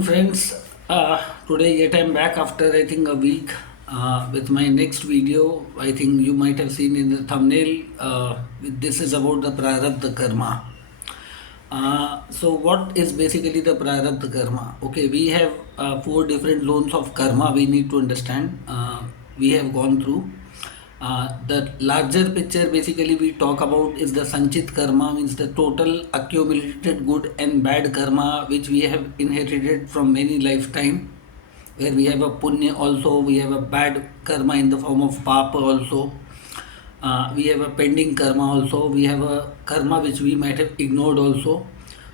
Friends, today yet I'm back after I think a week with my next video. I think you might have seen in the thumbnail. This is about the Prarabdha Karma. So what is basically the Prarabdha Karma? Okay, we have four different zones of karma we need to understand. We have gone through. The larger picture basically we talk about is the Sanchit karma, means the total accumulated good and bad karma which we have inherited from many lifetime, where we have a punya also, we have a bad karma in the form of papa also, we have a pending karma also, we have a karma which we might have ignored also.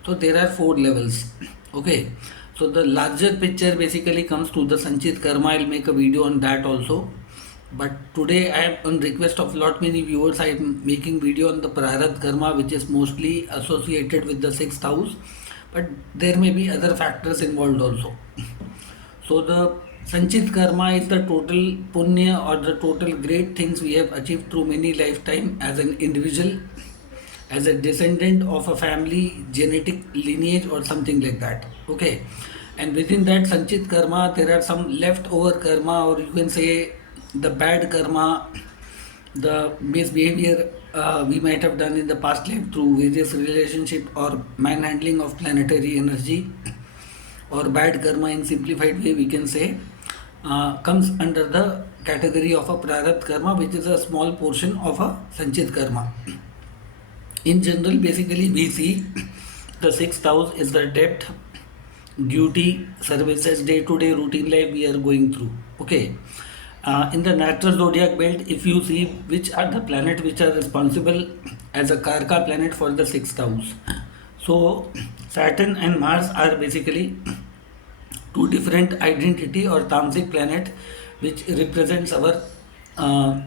So there are four levels. Okay, so the larger picture basically comes to the Sanchit karma. I'll make a video on that also, but today I am on request of lot many viewers, I am making video on the Prarabdha karma, which is mostly associated with the sixth house, but there may be other factors involved also. So the Sanchit karma is the total punya or the total great things we have achieved through many lifetime as an individual, as a descendant of a family, genetic lineage or something like that. Okay, and within that Sanchit karma, there are some leftover karma, or you can say the bad karma, the misbehavior we might have done in the past life through various relationship or manhandling of planetary energy, or bad karma in simplified way we can say, comes under the category of a Prarabdha karma, which is a small portion of a Sanchit karma. In general, basically we see the sixth house is the debt, duty, services, day-to-day routine life we are going through. Okay, in the natural zodiac belt, if you see which are the planets which are responsible as a karka planet for the sixth house, so Saturn and Mars are basically two different identity or tamasic planet which represents our uh,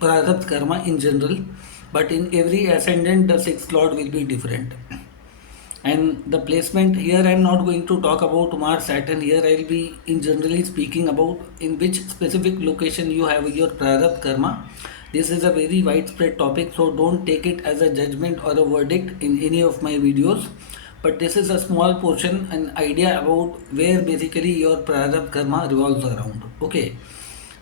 Prarabdha karma in general, but in every ascendant the sixth lord will be different. And the placement here, I am not going to talk about Mars Saturn. Here I will be in generally speaking about in which specific location you have your Prarabdha karma. This is a very widespread topic, so don't take it as a judgment or a verdict in any of my videos, but this is a small portion, an idea about where basically your Prarabdha karma revolves around. Okay,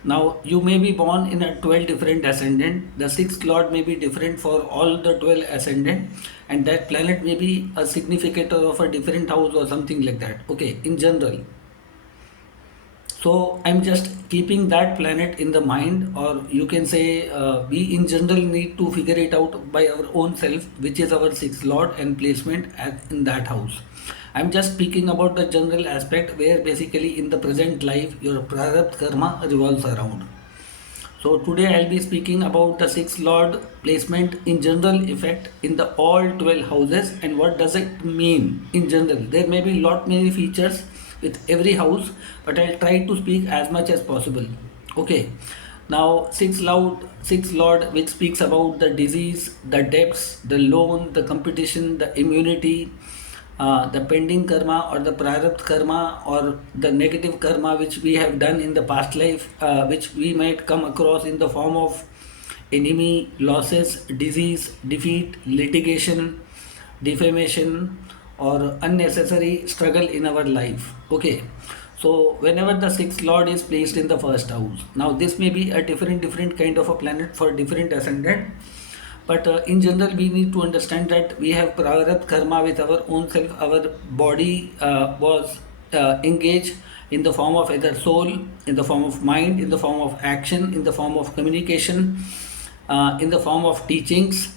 now you may be born in a 12 different ascendant. The sixth lord may be different for all the 12 ascendant, and that planet may be a significator of a different house or something like that. Okay, in general. So I'm just keeping that planet in the mind, or you can say we in general need to figure it out by our own self, which is our sixth lord and placement in that house. I'm just speaking about the general aspect where basically in the present life your Prarabdha karma revolves around. So today I'll be speaking about the sixth lord placement in general effect in the all 12 houses, and what does it mean in general. There may be lot many features with every house, but I'll try to speak as much as possible. Okay. Now sixth lord which speaks about the disease, the debts, the loan, the competition, the immunity, the pending karma or the Prarabdha karma or the negative karma which we have done in the past life, which we might come across in the form of enemy, losses, disease, defeat, litigation, defamation, or unnecessary struggle in our life. Okay, so whenever the sixth lord is placed in the first house, now this may be a different kind of a planet for different ascendant, but in general we need to understand that we have Prarabdha karma with our own self. Our body was engaged in the form of either soul, in the form of mind, in the form of action, in the form of communication, in the form of teachings,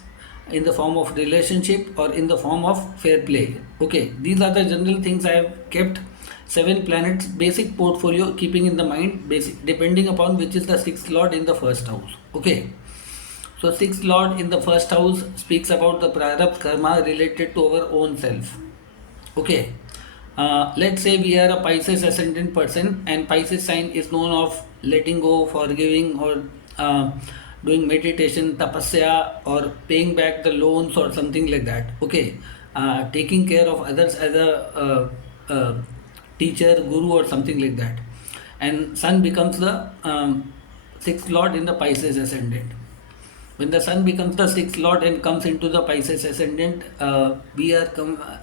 in the form of relationship, or in the form of fair play. Okay, these are the general things I have kept. Seven planets basic portfolio, keeping in the mind basic depending upon which is the sixth lord in the first house. Okay, so sixth lord in the first house speaks about the Prarabdha karma related to our own self. Okay, let's say we are a Pisces ascendant person, and Pisces sign is known of letting go, forgiving, or doing meditation, tapasya, or paying back the loans or something like that. Okay, taking care of others as a teacher, guru, or something like that. And Sun becomes the sixth lord in the Pisces ascendant. When the Sun becomes the sixth lord and comes into the Pisces ascendant, we are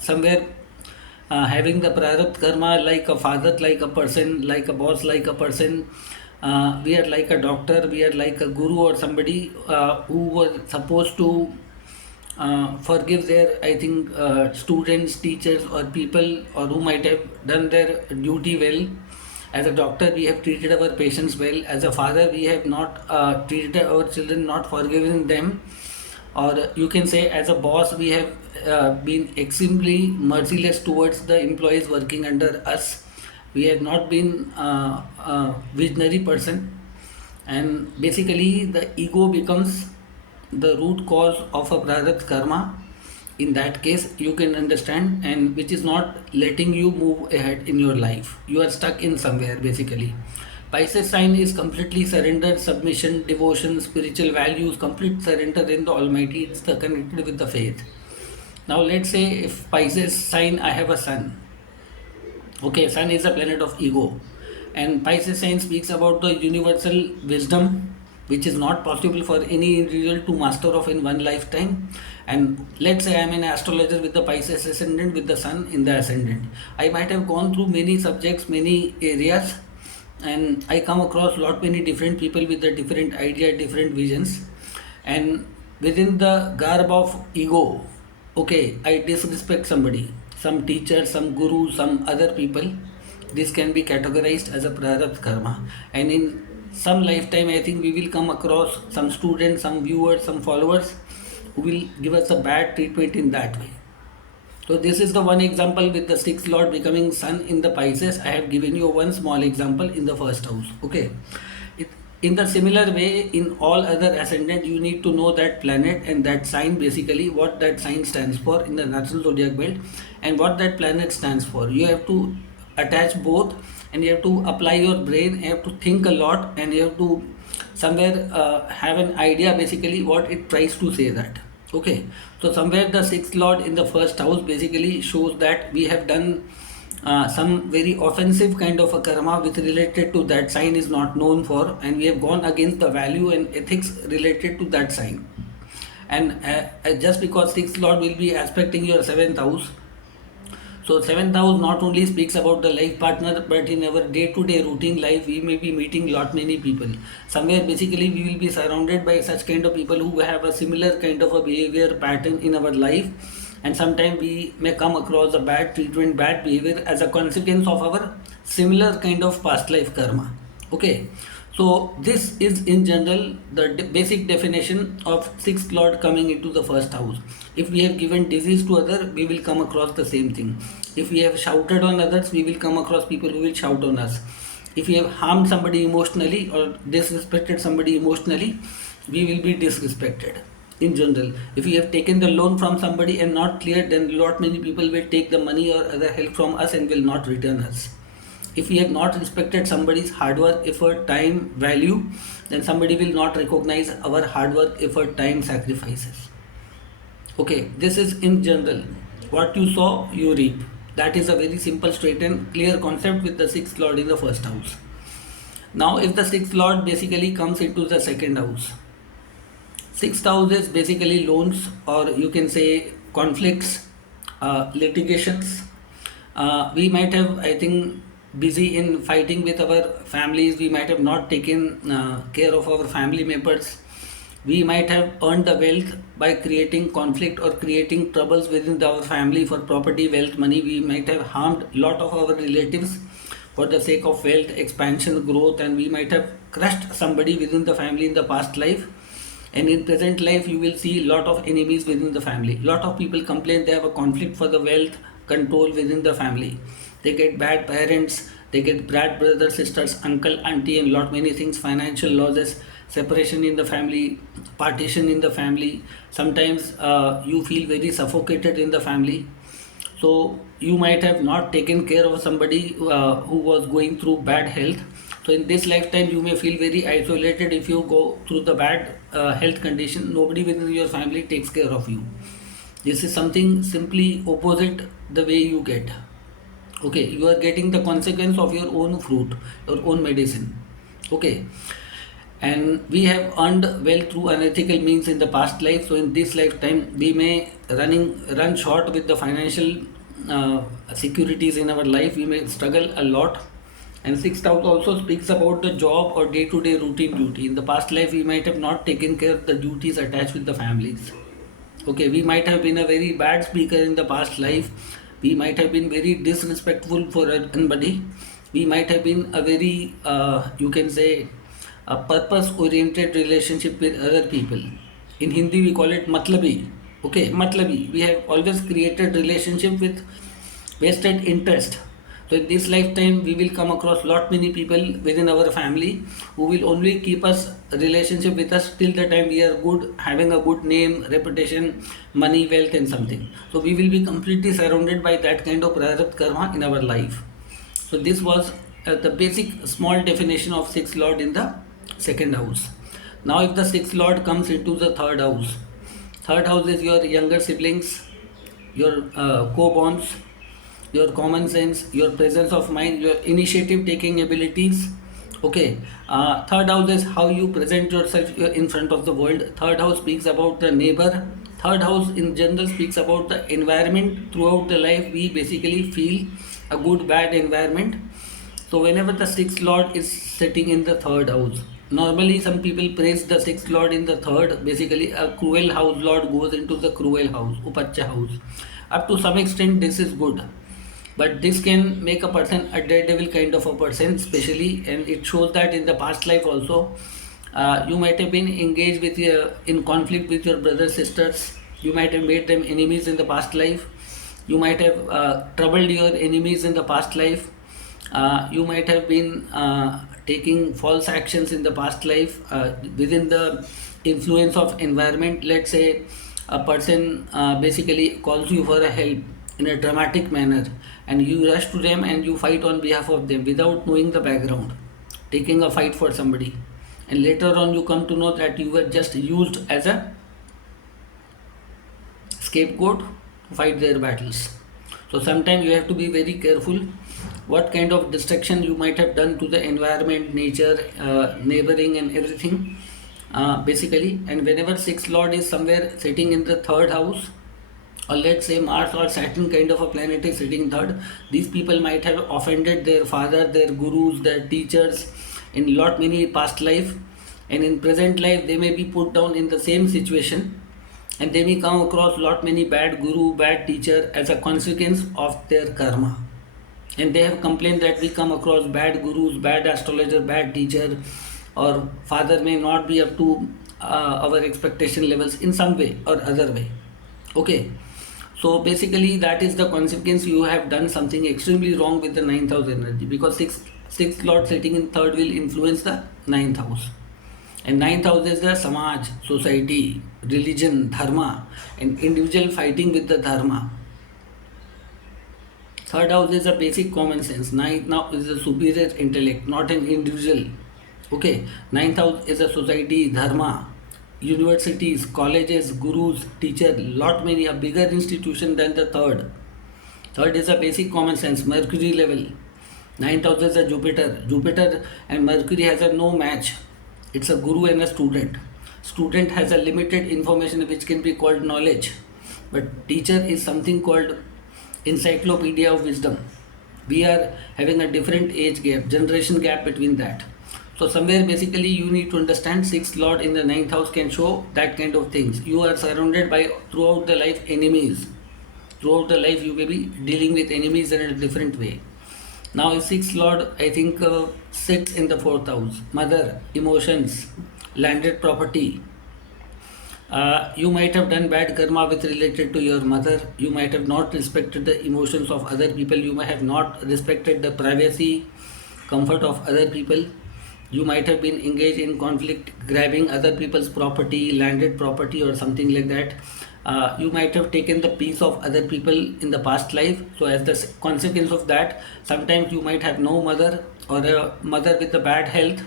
somewhere having the Prarabdh karma like a father, like a person, like a boss, like a person. We are like a doctor, we are like a guru or somebody who was supposed to forgive their, I think, students, teachers, or people, or who might have done their duty well. As a doctor, we have treated our patients well. As a father, we have not treated our children, not forgiven them. Or you can say, as a boss, we have been extremely merciless towards the employees working under us. We have not been visionary person, and basically the ego becomes the root cause of a prarabdha karma. In that case, you can understand, and which is not letting you move ahead in your life. You are stuck in somewhere basically. Pisces sign is completely surrender, submission, devotion, spiritual values, complete surrender in the Almighty. It's the connected with the faith. Now let's say if Pisces sign, I have a sun. Okay, sun is a planet of ego, and Pisces sign speaks about the universal wisdom, which is not possible for any individual to master of in one lifetime. And let's say I am an astrologer with the Pisces ascendant, with the sun in the ascendant. I might have gone through many subjects, many areas, and I come across lot many different people with the different idea, different visions, and within the garb of ego, okay, I disrespect somebody, some teacher, some guru, some other people. This can be categorized as a prarabdha karma, and in some lifetime, I think we will come across some students, some viewers, some followers who will give us a bad treatment in that way. So this is the one example with the sixth lord becoming sun in the Pisces. I have given you one small example in the first house. Okay. It, in the similar way, in all other ascendant, you need to know that planet and that sign, basically what that sign stands for in the natural zodiac belt, and what that planet stands for. You have to attach both, and you have to apply your brain. You have to think a lot, and you have to somewhere have an idea basically what it tries to say that. Okay, so somewhere the sixth lord in the first house basically shows that we have done some very offensive kind of a karma which related to that sign is not known for, and we have gone against the value and ethics related to that sign. And just because sixth lord will be aspecting your seventh house, so seventh house not only speaks about the life partner, but in our day-to-day routine life, we may be meeting lot many people. Somewhere basically we will be surrounded by such kind of people who have a similar kind of a behavior pattern in our life, and sometimes we may come across a bad treatment, bad behavior as a consequence of our similar kind of past life karma. Okay. So this is in general the basic definition of sixth lord coming into the first house. If we have given disease to other, we will come across the same thing. If we have shouted on others, we will come across people who will shout on us. If we have harmed somebody emotionally or disrespected somebody emotionally, we will be disrespected in general. If we have taken the loan from somebody and not cleared, then lot many people will take the money or other help from us and will not return us. If we have not respected somebody's hard work, effort, time, value, then somebody will not recognize our hard work, effort, time, sacrifices. Okay, this is in general. What you sow, you reap. That is a very simple, straight and clear concept with the sixth lord in the first house. Now, if the sixth lord basically comes into the second house, sixth house is basically loans, or you can say conflicts, litigations. We might have, I think, busy in fighting with our families. We might have not taken care of our family members. We might have earned the wealth by creating conflict or creating troubles within our family for property, wealth, money. We might have harmed a lot of our relatives for the sake of wealth, expansion, growth, and we might have crushed somebody within the family in the past life. And in present life, you will see a lot of enemies within the family. Lot of people complain they have a conflict for the wealth, control within the family. They get bad parents, they get bad brothers, sisters, uncle, auntie, and lot many things, financial losses, separation in the family, partition in the family. Sometimes you feel very suffocated in the family. So you might have not taken care of somebody who was going through bad health. So in this lifetime, you may feel very isolated if you go through the bad health condition. Nobody within your family takes care of you. This is something simply opposite the way you get. Okay, you are getting the consequence of your own fruit, your own medicine. Okay, and we have earned wealth through unethical means in the past life. So in this lifetime, we may run short with the financial securities in our life, we may struggle a lot. And sixth house also speaks about the job or day-to-day routine duty. In the past life, we might have not taken care of the duties attached with the families. Okay, we might have been a very bad speaker in the past life. We might have been very disrespectful for anybody. We might have been a very, you can say, a purpose-oriented relationship with other people. In Hindi, we call it matlabi. Okay, matlabi. We have always created relationship with vested interest. So in this lifetime, we will come across lot many people within our family who will only keep us relationship with us till the time we are good, having a good name, reputation, money, wealth, and something. So we will be completely surrounded by that kind of prarabdha karma in our life. So this was the basic small definition of sixth lord in the second house. Now, if the sixth lord comes into the third house is your younger siblings, your co-bonds, your common sense, your presence of mind, your initiative taking abilities. Okay, third house is how you present yourself in front of the world. Third house speaks about the neighbor. Third house in general speaks about the environment. Throughout the life, we basically feel a good, bad environment. So whenever the sixth lord is sitting in the third house, normally some people praise the sixth lord in the third. Basically, a cruel house lord goes into the cruel house, upacha house. Up to some extent, this is good, but this can make a person a daredevil kind of a person, especially, and it shows that in the past life also, you might have been engaged with in conflict with your brothers, sisters. You might have made them enemies in the past life. You might have troubled your enemies in the past life. You might have been taking false actions in the past life within the influence of environment. Let's say a person basically calls you for a help in a dramatic manner, and you rush to them and you fight on behalf of them without knowing the background, taking a fight for somebody, and later on you come to know that you were just used as a scapegoat to fight their battles. So sometimes you have to be very careful what kind of destruction you might have done to the environment, nature, neighboring, and everything. Basically, and whenever sixth lord is somewhere sitting in the third house, or let's say Mars or Saturn kind of a planet is sitting third, these people might have offended their father, their gurus, their teachers in lot many past life, and in present life they may be put down in the same situation, and they may come across lot many bad guru, bad teacher as a consequence of their karma. And they have complained that we come across bad gurus, bad astrologer, bad teacher, or father may not be up to our expectation levels in some way or other way. Okay, so basically that is the consequence. You have done something extremely wrong with the ninth house energy, because sixth lord sitting in third will influence the ninth house, and ninth house is the samaj, society, religion, dharma, and individual fighting with the dharma. Third house is a basic common sense. Ninth now is a superior intellect, not an individual. Okay, ninth house is a society, dharma, universities, colleges, gurus, teacher, lot many, a bigger institution than the third. Third is a basic common sense, Mercury level. Ninth house is a Jupiter. Jupiter and Mercury has a no match. It's a guru and a student. Student has a limited information which can be called knowledge, but teacher is something called encyclopedia of wisdom. We are having a different age gap, generation gap between that. So somewhere basically you need to understand sixth lord in the ninth house can show that kind of things. You are surrounded by throughout the life enemies. Throughout the life you may be dealing with enemies in a different way. Now sixth lord I think sits in the fourth house. Mother, emotions, landed property. You might have done bad karma with related to your mother. You might have not respected the emotions of other people. You might have not respected the privacy, comfort of other people. You might have been engaged in conflict, grabbing other people's property, landed property, or something like that. You might have taken the peace of other people in the past life. So as the consequence of that, sometimes you might have no mother, or a mother with a bad health,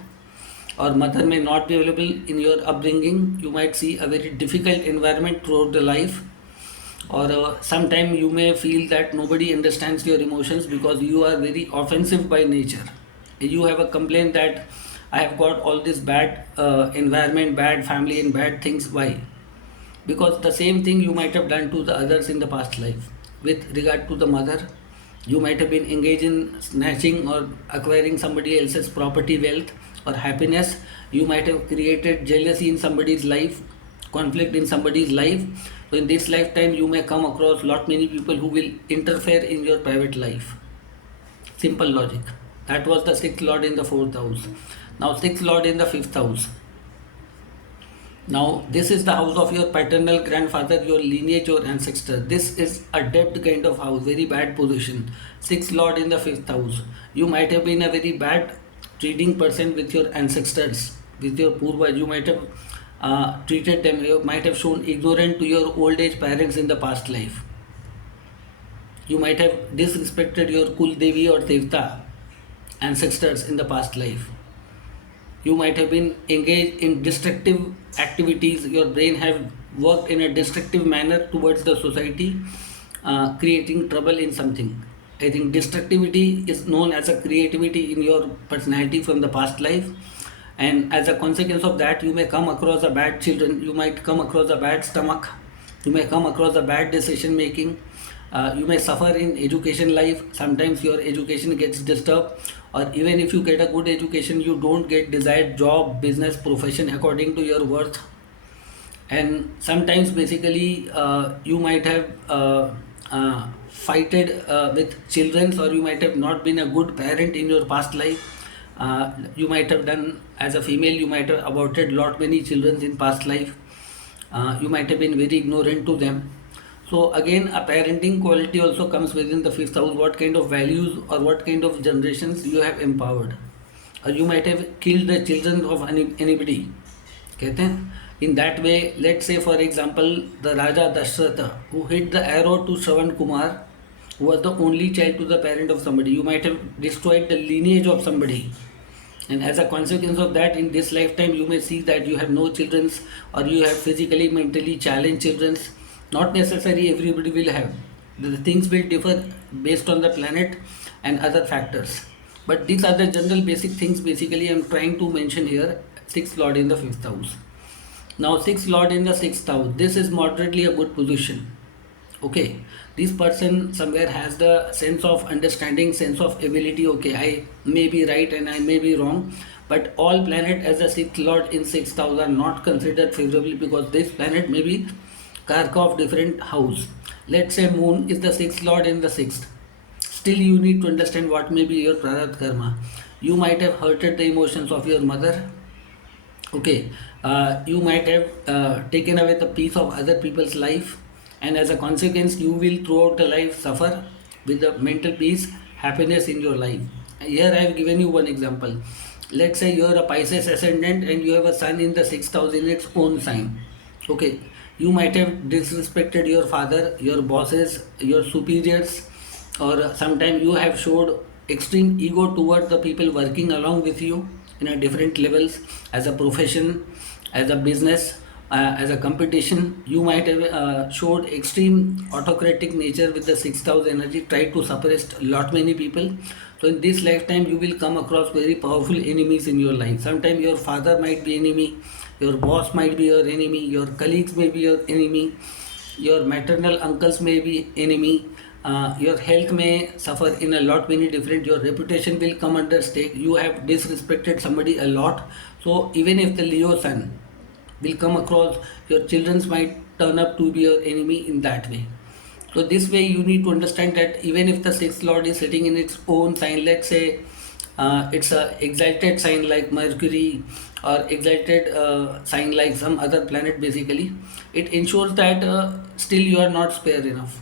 or mother may not be available in your upbringing. You might see a very difficult environment throughout the life, or sometimes you may feel that nobody understands your emotions because you are very offensive by nature. You have a complaint that I have got all this bad environment, bad family, and bad things. Why? Because the same thing you might have done to the others in the past life. with regard to the mother. You might have been engaged in snatching or acquiring somebody else's property, wealth, or happiness. You might have created jealousy in somebody's life, conflict in somebody's life. So in this lifetime you may come across lot many people who will interfere in your private life. Simple logic. That was the sixth lord in the fourth house. Now sixth lord in the fifth house. Now, this is the house of your paternal grandfather, your lineage, your ancestor. This is a debt kind of house, very bad position. Sixth lord in the fifth house. You might have been a very bad treating person with your ancestors, with your purva. You might have treated them, you might have shown ignorant to your old age parents in the past life. You might have disrespected your Kul Devi or Devta ancestors in the past life. You might have been engaged in destructive activities. Your brain have worked in a destructive manner towards the society, creating trouble in something. I think destructivity is known as a creativity in your personality from the past life, and as a consequence of that you may come across a bad children, you might come across a bad stomach, you may come across a bad decision making. You may suffer in education life. Sometimes your education gets disturbed, or even if you get a good education you don't get desired job, business, profession according to your worth. And sometimes basically you might have fighted with children, or you might have not been a good parent in your past life. You might have done, as a female you might have aborted lot many children in past life. You might have been very ignorant to them. So again, a parenting quality also comes within the fifth house. What kind of values or what kind of generations you have empowered, or you might have killed the children of anybody. कहते हैं in that way. Let's say for example the Raja Dashratha, who hit the arrow to Shravan Kumar, who was the only child to the parent of somebody. You might have destroyed the lineage of somebody, and as a consequence of that in this lifetime you may see that you have no children, or you have physically, mentally challenged children. Not necessary everybody will have. The things will differ based on the planet and other factors. But these are the general basic things basically I am trying to mention here. Sixth lord in the fifth house. Now sixth lord in the sixth house. This is moderately a good position. Okay. This person somewhere has the sense of understanding, sense of ability. Okay, I may be right and I may be wrong. But all planet as a sixth lord in sixth house are not considered favorably, because this planet may be karka of different house. Let's say moon is the sixth lord in the sixth. Still you need to understand what may be your prarabdha karma. You might have hurted the emotions of your mother. Okay, you might have taken away the peace of other people's life, and as a consequence you will throughout the life suffer with the mental peace, happiness in your life. Here I have given you one example. Let's say you are a Pisces ascendant and you have a sun in the sixth house in its own sign. Okay, you might have disrespected your father, your bosses, your superiors, or sometimes you have showed extreme ego toward the people working along with you in a different levels, as a profession, as a business, as a competition. You might have showed extreme autocratic nature with the sixth house energy, tried to suppress lot many people. So in this lifetime you will come across very powerful enemies in your life. Sometimes your father might be enemy, your boss might be your enemy, your colleagues may be your enemy, your maternal uncles may be enemy, your health may suffer in a lot many different, your reputation will come under stake, you have disrespected somebody a lot. So even if the Leo sun will come across, your children might turn up to be your enemy in that way. So this way you need to understand that even if the sixth lord is sitting in its own sign, let's say it's a exalted sign like Mercury, or exalted sign like some other planet, basically it ensures that still you are not spare enough,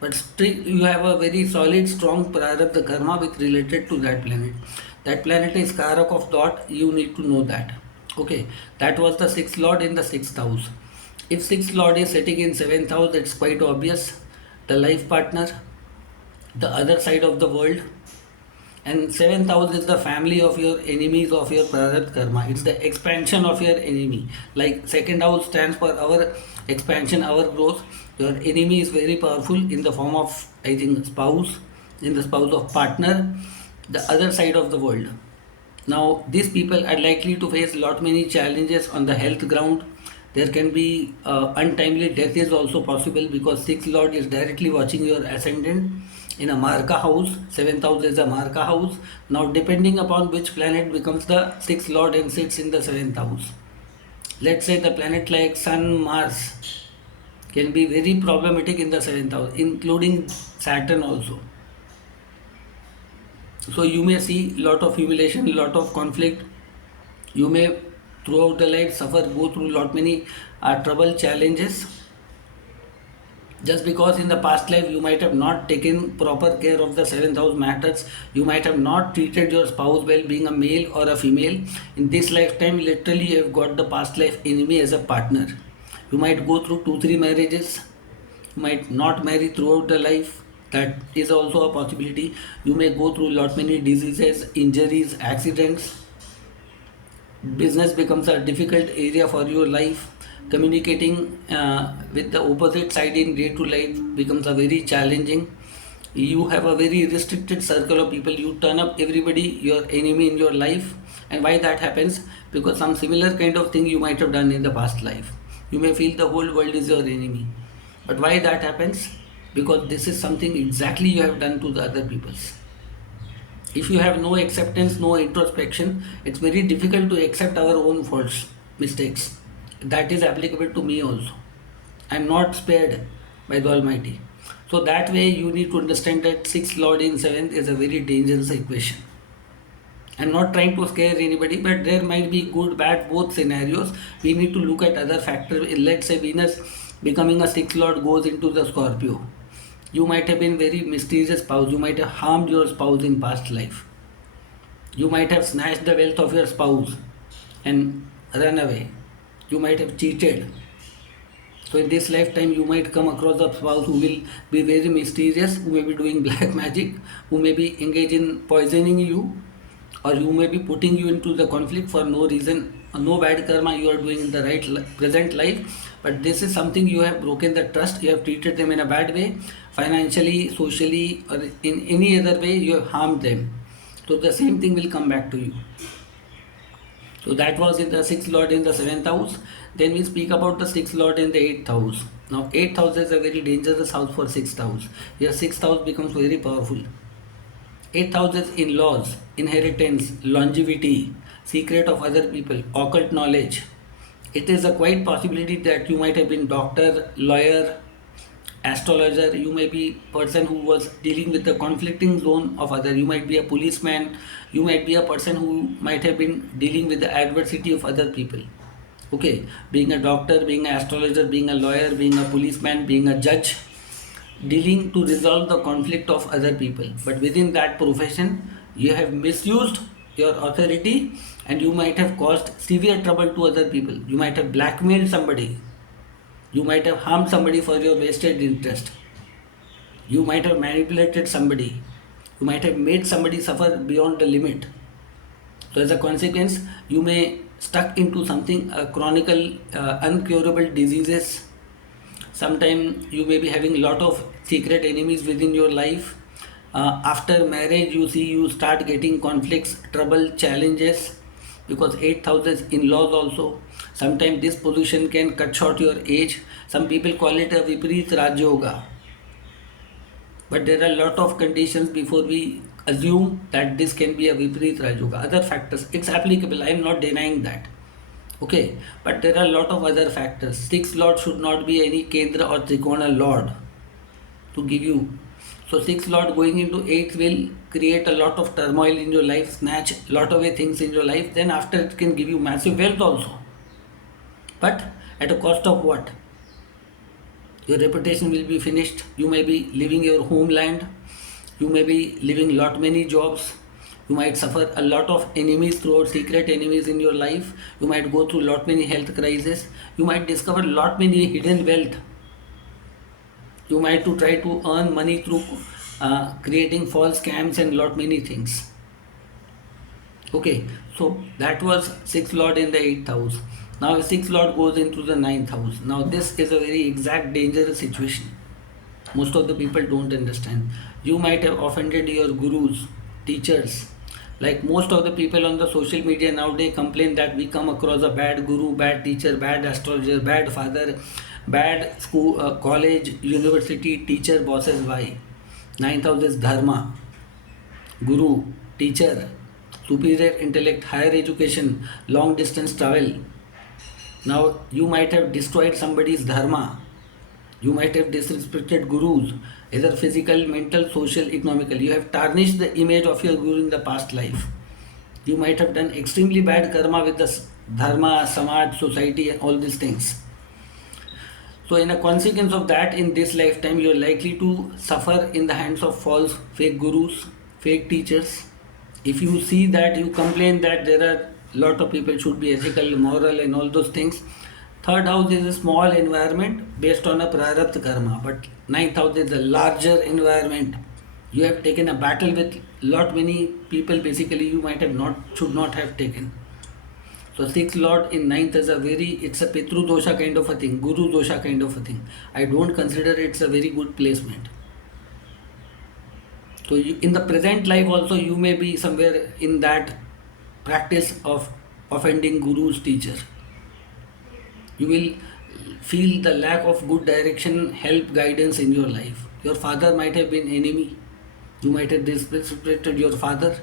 but still you have a very solid strong prarabdha karma with related to that planet. That planet is karak of thought, you need to know that. Okay, that was the sixth lord in the sixth house. If sixth lord is sitting in seventh house, it's quite obvious, the life partner, the other side of the world. And seventh house is the family of your enemies of your prarabdha karma. It's the expansion of your enemy. Like second house stands for our expansion, our growth. Your enemy is very powerful in the form of, I think, spouse, in the spouse of partner, the other side of the world. Now these people are likely to face lot many challenges on the health ground, There can be untimely death is also possible, because sixth lord is directly watching your ascendant in a marka house. Seventh house is a marka house. Now depending upon which planet becomes the sixth lord and sits in the seventh house, let's say the planet like sun, mars can be very problematic in the seventh house, including saturn also. So you may see lot of humiliation, lot of conflict. You may throughout the life suffer, go through lot many trouble, challenges, just because in the past life you might have not taken proper care of the seventh house matters. You might have not treated your spouse well, being a male or a female. In this lifetime literally you have got the past life enemy as a partner. You might go through 2 3 marriages. You might not marry throughout the life, that is also a possibility. You may go through lot many diseases, injuries, accidents. Business becomes a difficult area for your life. Communicating with the opposite side in day to life becomes a very challenging. You have a very restricted circle of people. You turn up everybody your enemy in your life. And why that happens? Because some similar kind of thing you might have done in the past life. You may feel the whole world is your enemy. But why that happens? Because this is something exactly you have done to the other peoples. If you have no acceptance, no introspection, it's very difficult to accept our own faults, mistakes. That is applicable to me also. I am not spared by the Almighty. So that way you need to understand that sixth lord in seventh is a very dangerous equation. I am not trying to scare anybody, but there might be good, bad, both scenarios. We need to look at other factors. Let's say Venus becoming a sixth lord goes into the Scorpio. You might have been very mysterious spouse. You might have harmed your spouse in past life. You might have snatched the wealth of your spouse and run away. You might have cheated. So in this lifetime you might come across a spouse who will be very mysterious, who may be doing black magic, who may be engaged in poisoning you, or you may be putting you into the conflict for no reason. No bad karma you are doing in the present life, but this is something you have broken the trust. You have treated them in a bad way, financially, socially, or in any other way you have harmed them. So the same thing will come back to you. So that was in the sixth lord in the seventh house. Then we speak about the sixth lord in the eighth house. Now eighth house is a very dangerous house for sixth house. Here sixth house becomes very powerful. Eighth house is in-laws, inheritance, longevity, secret of other people, occult knowledge. It is a quite possibility that you might have been doctor, lawyer, astrologer. You may be person who was dealing with the conflicting zone of other. You might be a policeman. You might be a person who might have been dealing with the adversity of other people. Okay, being a doctor, being an astrologer, being a lawyer, being a policeman, being a judge, dealing to resolve the conflict of other people. But within that profession you have misused your authority and you might have caused severe trouble to other people. You might have blackmailed somebody. You might have harmed somebody for your vested interest. You might have manipulated somebody. You might have made somebody suffer beyond the limit. So as a consequence you may stuck into something, chronicle, uncurable diseases. Sometimes you may be having lot of secret enemies within your life. After marriage you see you start getting conflicts, trouble, challenges, because 8th house is in-laws also. Sometimes this position can cut short your age. Some people call it a Viparit Raj Yoga. But there are a lot of conditions before we assume that this can be a Viparit Raj Yoga. Other factors, it's applicable, I am not denying that. Okay, but there are a lot of other factors. Sixth lord should not be any Kendra or Trikona lord to give you. So sixth lord going into eighth will create a lot of turmoil in your life, snatch a lot of things in your life. Then after it can give you massive wealth also. But at a cost of what? Your reputation will be finished. You may be leaving your homeland. You may be leaving lot many jobs. You might suffer a lot of enemies throughout, secret enemies in your life. You might go through lot many health crises. You might discover lot many hidden wealth. You might to try to earn money through creating false scams and lot many things. Okay, so that was sixth lord in the 8th house. Now sixth lord goes into the 9th house. Now this is a very exact dangerous situation. Most of the people don't understand. You might have offended your gurus, teachers. Like most of the people on the social media nowadays complain that we come across a bad guru, bad teacher, bad astrologer, bad father, bad school, college, university teacher, bosses. Why? Ninth house is dharma, guru, teacher, superior intellect, higher education, long distance travel. Now you might have destroyed somebody's dharma. You might have disrespected gurus, either physical, mental, social, economical. You have tarnished the image of your guru in the past life. You might have done extremely bad karma with the dharma, samaj, society, and all these things. So, in a consequence of that, in this lifetime, you are likely to suffer in the hands of false, fake gurus, fake teachers. If you see that, you complain that there are lot of people should be ethical, moral, and all those things. Third house is a small environment based on a prarabdh karma, but ninth house is a larger environment. You have taken a battle with lot many people. Basically, you might have not should not have taken. So sixth lord in ninth is it's a Pitru dosha kind of a thing, Guru dosha kind of a thing. I don't consider it's a very good placement. So in the present life also you may be somewhere in that practice of offending Guru's teacher. You will feel the lack of good direction, help, guidance in your life. Your father might have been enemy. You might have disrespected your father.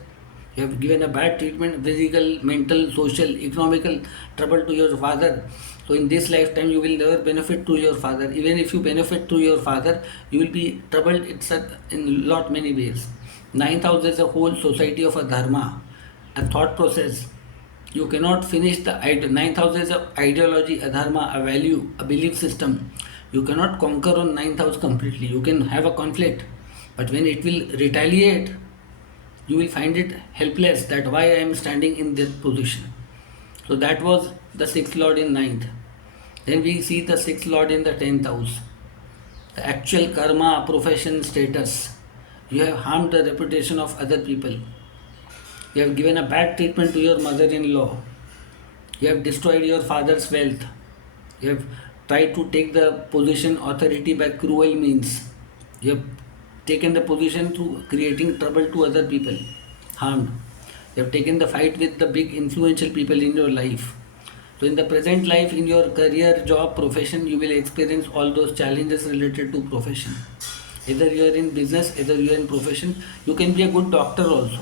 You have given a bad treatment, physical, mental, social, economical trouble to your father. So in this lifetime, you will never benefit to your father. Even if you benefit to your father, you will be troubled itself in lot many ways. Ninth house is a whole society of a dharma, a thought process. You cannot finish the ninth house is a ideology, a dharma, a value, a belief system. You cannot conquer on ninth house completely. You can have a conflict, but when it will retaliate, you will find it helpless that why I am standing in this position. So that was the sixth lord in ninth. Then we see the sixth lord in the 10th house. The actual karma, profession, status. You have harmed the reputation of other people. You have given a bad treatment to your mother-in-law. You have destroyed your father's wealth. You have tried to take the position, authority by cruel means. You have taken the position through creating trouble to other people, harmed. You have taken the fight with the big influential people in your life. So in the present life, in your career, job, profession, you will experience all those challenges related to profession. Either you are in business, either you are in profession. You can be a good doctor also.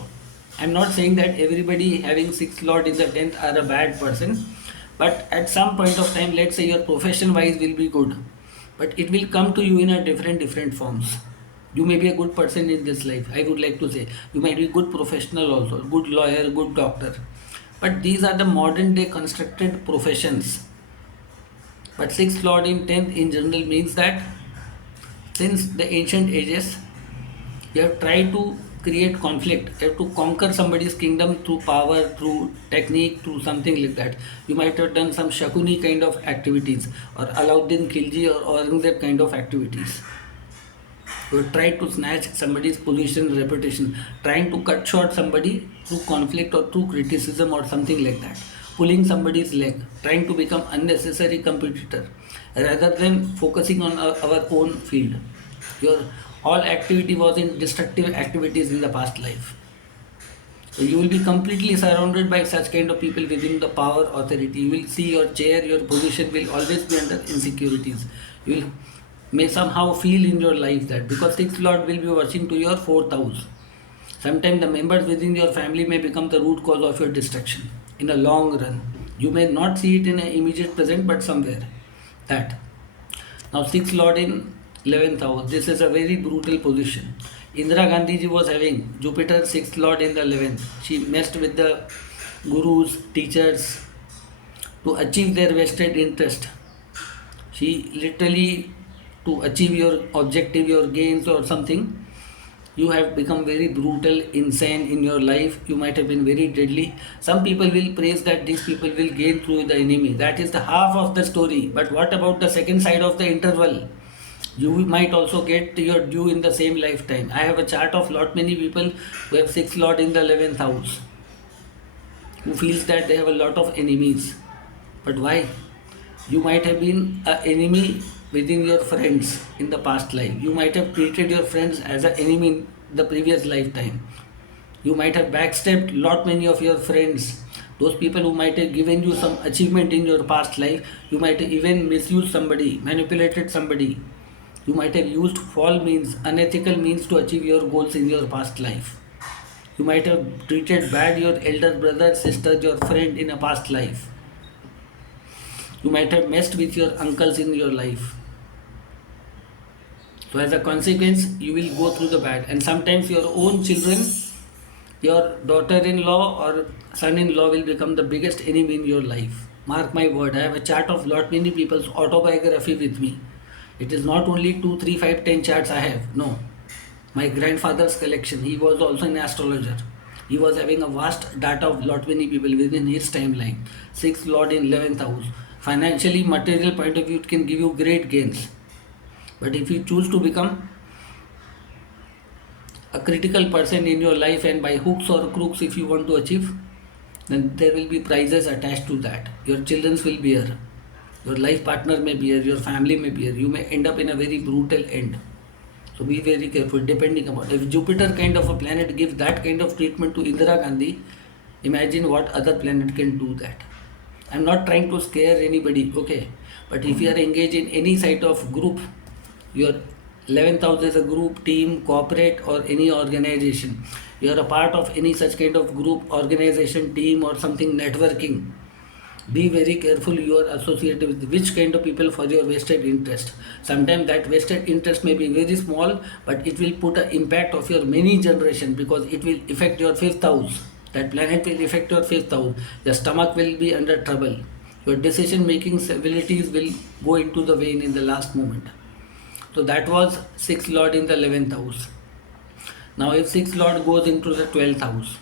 I'm not saying that everybody having sixth lord in the 10th are a bad person, but at some point of time, let's say your profession wise will be good, but it will come to you in a different forms. You may be a good person in this life. I would like to say you might be a good professional also, good lawyer, good doctor, but these are the modern day constructed professions. But sixth lord in 10th in general means that since the ancient ages, you have tried to create conflict. You have to conquer somebody's kingdom through power, through technique, through something like that. You might have done some Shakuni kind of activities, or Alauddin Khilji or Aurangzeb kind of activities. You have tried to snatch somebody's position, reputation, trying to cut short somebody through conflict or through criticism or something like that. Pulling somebody's leg, trying to become unnecessary competitor, rather than focusing on our own field. Your all activity was in destructive activities in the past life. So you will be completely surrounded by such kind of people within the power authority. You will see your chair, your position will always be under insecurities. You will may somehow feel in your life that because sixth lord will be watching to your fourth house. Sometimes the members within your family may become the root cause of your destruction in a long run. You may not see it in an immediate present, but somewhere. That. Now sixth lord in 11th house. This is a very brutal position. Indira Gandhi ji was having Jupiter sixth lord in the 11th. She messed with the gurus, teachers to achieve their vested interest. She literally to achieve your objective, your gains or something. You have become very brutal, insane in your life. You might have been very deadly. Some people will praise that these people will gain through the enemy. That is the half of the story. But what about the second side of the interval? You might also get your due in the same lifetime. I have a chart of lot many people who have sixth lord in the 11th house, who feels that they have a lot of enemies. But why? You might have been an enemy within your friends in the past life. You might have treated your friends as an enemy in the previous lifetime. You might have backstabbed lot many of your friends. Those people who might have given you some achievement in your past life, you might have even misused somebody, manipulated somebody. You might have used false means, unethical means to achieve your goals in your past life. You might have treated bad your elder brother, sister, your friend in a past life. You might have messed with your uncles in your life. So as a consequence, you will go through the bad. And sometimes your own children, your daughter-in-law or son-in-law will become the biggest enemy in your life. Mark my word, I have a chart of lot many people's autobiography with me. It is not only 2, 3, 5, 10 charts I have. No. My grandfather's collection, he was also an astrologer. He was having a vast data of lot many people within his timeline. 6th Lord in 11th house. Financially, material point of view, it can give you great gains. But if you choose to become a critical person in your life, and by hooks or crooks if you want to achieve, then there will be prizes attached to that. Your children will bear, your life partner may bear, your family may bear. You may end up in a very brutal end. So be very careful depending upon, if Jupiter kind of a planet gives that kind of treatment to Indira Gandhi, imagine what other planet can do that. I'm not trying to scare anybody, okay, but if you are engaged in any sort of group, your 11th house is a group, team, corporate, or any organization. You are a part of any such kind of group, organization, team, or something networking. Be very careful you are associated with which kind of people for your vested interest. Sometimes that vested interest may be very small, but it will put an impact of your many generation, because it will affect your 5th house. That planet will affect your 5th house. Your stomach will be under trouble. Your decision making abilities will go into the vein in the last moment. So that was 6th Lord in the 11th house. Now if 6th Lord goes into the 12th house,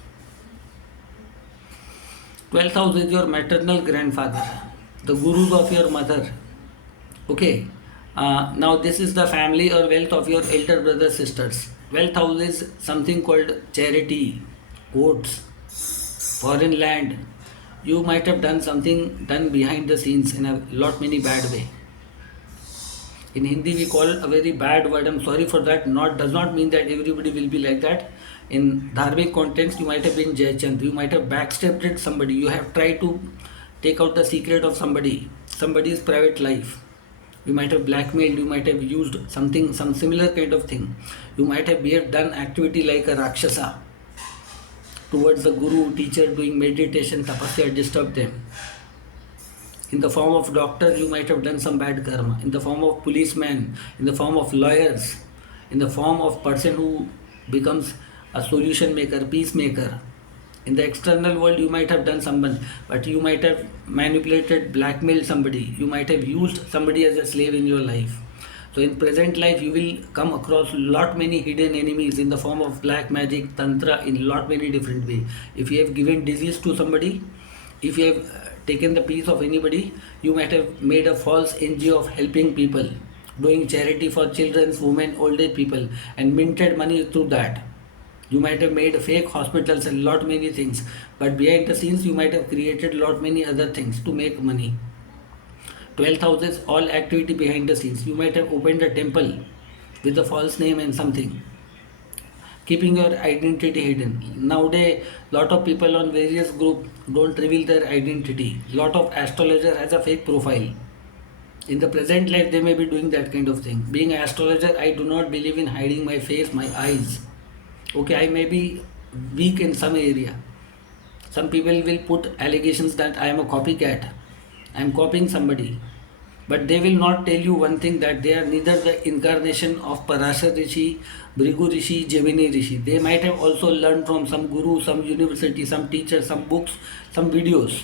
12th house is your maternal grandfather, the gurus of your mother. Okay. Now this is the family or wealth of your elder brothers, sisters. 12th house is something called charity, courts, foreign land. You might have done something done behind the scenes in a lot many bad way. In Hindi we call a very bad word. I'm sorry for that. Not does not mean that everybody will be like that. In dharmic context, you might have been Jaychand. You might have backstabbed somebody. You have tried to take out the secret of somebody's private life. You might have blackmailed. You might have used something, some similar kind of thing. You might have done activity like a rakshasa towards the guru, teacher doing meditation, tapasya, disturb them. In the form of doctor, you might have done some bad karma. In the form of policeman, in the form of lawyers, in the form of person who becomes a solution maker, peacemaker. In the external world, you might have done someone, but you might have manipulated, blackmailed somebody. You might have used somebody as a slave in your life. So in present life, you will come across lot many hidden enemies in the form of black magic, tantra, in lot many different ways. If you have given disease to somebody, if you have taken the peace of anybody, you might have made a false NGO of helping people, doing charity for children, women, old age people, and minted money through that. You might have made fake hospitals and lot many things, but behind the scenes you might have created lot many other things to make money. 12th house is all activity behind the scenes. You might have opened a temple with a false name and something, keeping your identity hidden. Nowadays, lot of people on various group don't reveal their identity. Lot of astrologer has a fake profile. In the present life, they may be doing that kind of thing. Being an astrologer, I do not believe in hiding my face, my eyes. Okay, I may be weak in some area. Some people will put allegations that I am a copycat. I am copying somebody. But they will not tell you one thing, that they are neither the incarnation of Parashar Rishi, Bhrigu Rishi, Gemini Rishi. They might have also learned from some guru, some university, some teacher, some books, some videos.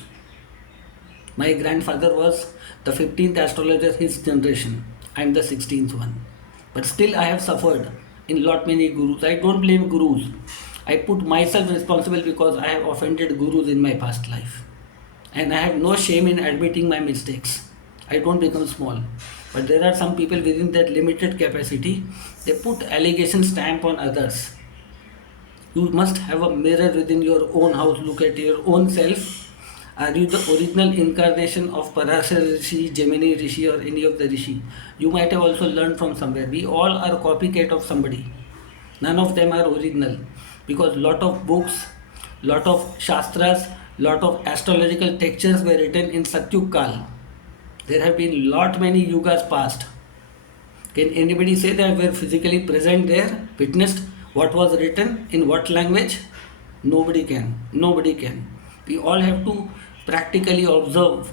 My grandfather was the 15th astrologer, his generation. I am the 16th one. But still I have suffered in lot many gurus. I don't blame gurus. I put myself responsible because I have offended gurus in my past life. And I have no shame in admitting my mistakes. I don't become small. But there are some people within that limited capacity, they put allegation stamp on others. You must have a mirror within your own house. Look at your own self. Are you the original incarnation of Parashar Rishi, Gemini Rishi, or any of the Rishi? You might have also learned from somewhere. We all are copycat of somebody. None of them are original. because lot of books, lot of shastras, lot of astrological textures were written in Satyug Kal. There have been lot many yugas past. Can anybody say that were physically present there, witnessed what was written in what language? Nobody can. Nobody can. We all have to practically observe.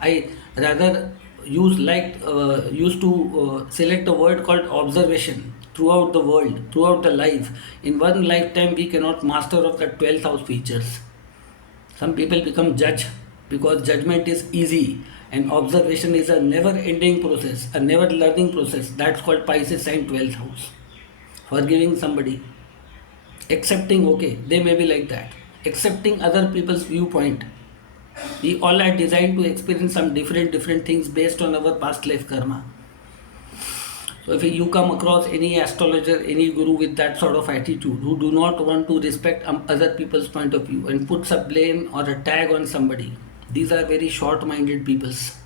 I rather used to select a word called observation throughout the world, throughout the life. In one lifetime, we cannot master of the 12th house features. Some people become judge because judgment is easy and observation is a never ending process, a never learning process. That's called Pisces sign 12th house. Forgiving somebody, accepting, okay, they may be like that, accepting other people's viewpoint. We all are designed to experience some different things based on our past life karma. So if you come across any astrologer, any guru with that sort of attitude, who do not want to respect other people's point of view and puts a blame or a tag on somebody, these are very short-minded peoples.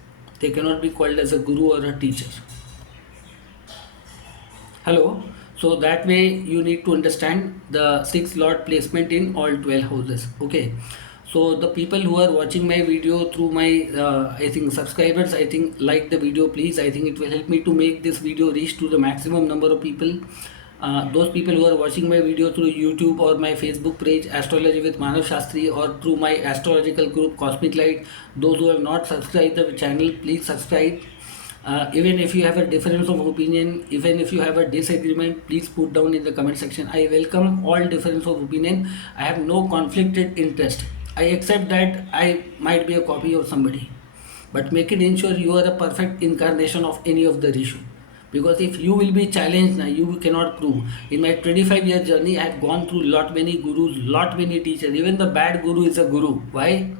They cannot be called as a guru or a teacher. Hello. So that way you need to understand the 6 Lord placement in all 12 houses. Okay. So the people who are watching my video through my I think subscribers, I think like the video please. I think it will help me to make this video reach to the maximum number of people. Those people who are watching my video through YouTube or my Facebook page Astrology with Manav Shastri, or through my astrological group Cosmic Light, those who have not subscribed the channel, please subscribe. Even if you have a difference of opinion, even if you have a disagreement, please put down in the comment section. I welcome all difference of opinion. I have no conflicted interest. I accept that I might be a copy of somebody, but make it ensure you are a perfect incarnation of any of the Rishu. Because if you will be challenged now, you cannot prove. In my 25-year journey, I have gone through lot many gurus, lot many teachers. Even the bad guru is a guru. Why?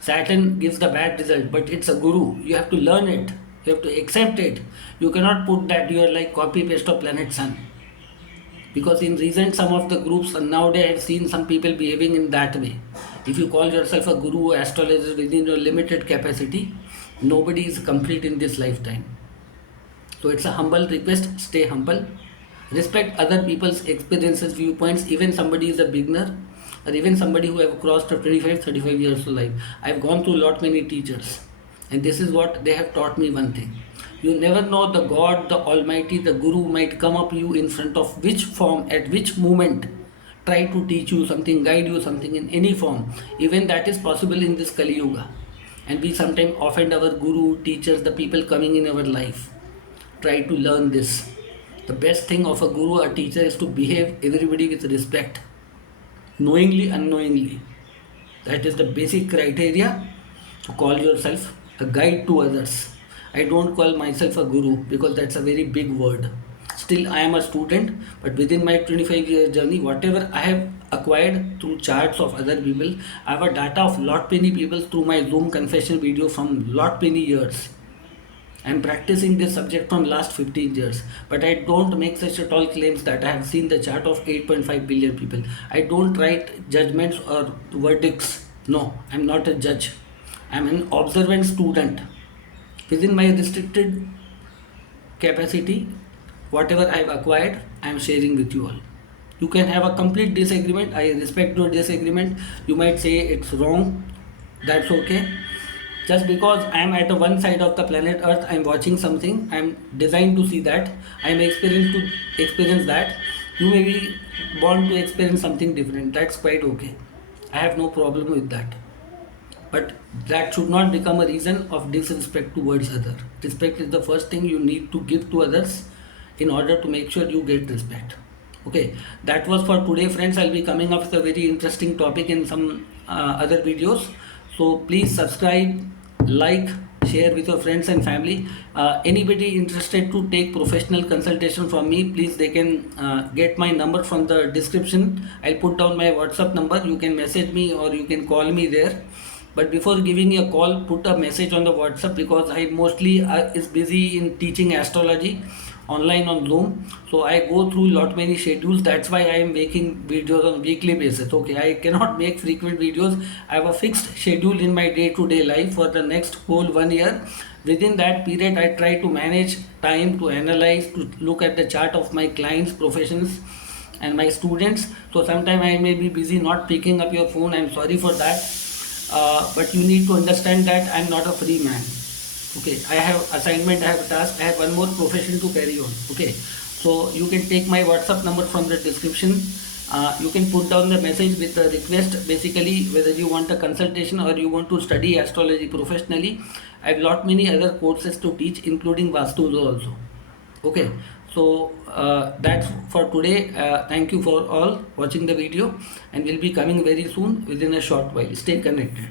Saturn gives the bad result, but it's a guru. You have to learn it. You have to accept it. You cannot put that you are like copy paste of planet Sun. Because in recent some of the groups nowadays I have seen some people behaving in that way. If you call yourself a guru or astrologer within your limited capacity, nobody is complete in this lifetime. So it's a humble request, stay humble. Respect other people's experiences, viewpoints, even somebody is a beginner or even somebody who have crossed 25-35 years of life. I have gone through lot many teachers, and this is what they have taught me one thing. You never know the God, the Almighty, the Guru might come up you in front of which form, at which moment, try to teach you something, guide you something in any form. Even that is possible in this Kali Yuga. And we sometimes offend our Guru, teachers, the people coming in our life. Try to learn this. The best thing of a Guru or teacher is to behave everybody with respect. Knowingly, unknowingly. That is the basic criteria to call yourself a guide to others. I don't call myself a guru because that's a very big word. Still, I am a student, but within my 25-year journey, whatever I have acquired through charts of other people, I have a data of lot many people through my Zoom confession video from lot many years. I am practicing this subject from last 15 years, but I don't make such a tall claims that I have seen the chart of 8.5 billion people. I don't write judgments or verdicts. No, I am not a judge. I am an observant student. Within my restricted capacity, whatever I have acquired, I am sharing with you all. You can have a complete disagreement. I respect your disagreement. You might say it's wrong. That's okay. Just because I am at one side of the planet Earth, I am watching something. I am designed to see that. I am experienced to experience that. You may be born to experience something different. That's quite okay. I have no problem with that. But that should not become a reason of disrespect towards others. Respect is the first thing you need to give to others in order to make sure you get respect. Okay, that was for today, friends. I'll be coming up with a very interesting topic in some other videos. So please subscribe, like, share with your friends and family. Anybody interested to take professional consultation from me, please, they can get my number from the description. I'll put down my WhatsApp number. You can message me or you can call me there. But before giving a call, put a message on the WhatsApp, because I mostly is busy in teaching astrology online on Zoom. So I go through lot many schedules. That's why I am making videos on weekly basis. Okay, I cannot make frequent videos. I have a fixed schedule in my day-to-day life for the next whole 1 year. Within that period, I try to manage time to analyze, to look at the chart of my clients' professions, and my students. So sometime I may be busy not picking up your phone. I'm sorry for that. But you need to understand that I'm not a free man. Okay, I have assignment, I have task, I have one more profession to carry on. Okay, so you can take my WhatsApp number from the description. You can put down the message with the request, basically whether you want a consultation or you want to study astrology professionally. I have lot many other courses to teach, including Vastu also. Okay, so that's for today. Thank you for all watching the video, and we'll be coming very soon within a short while. Stay connected.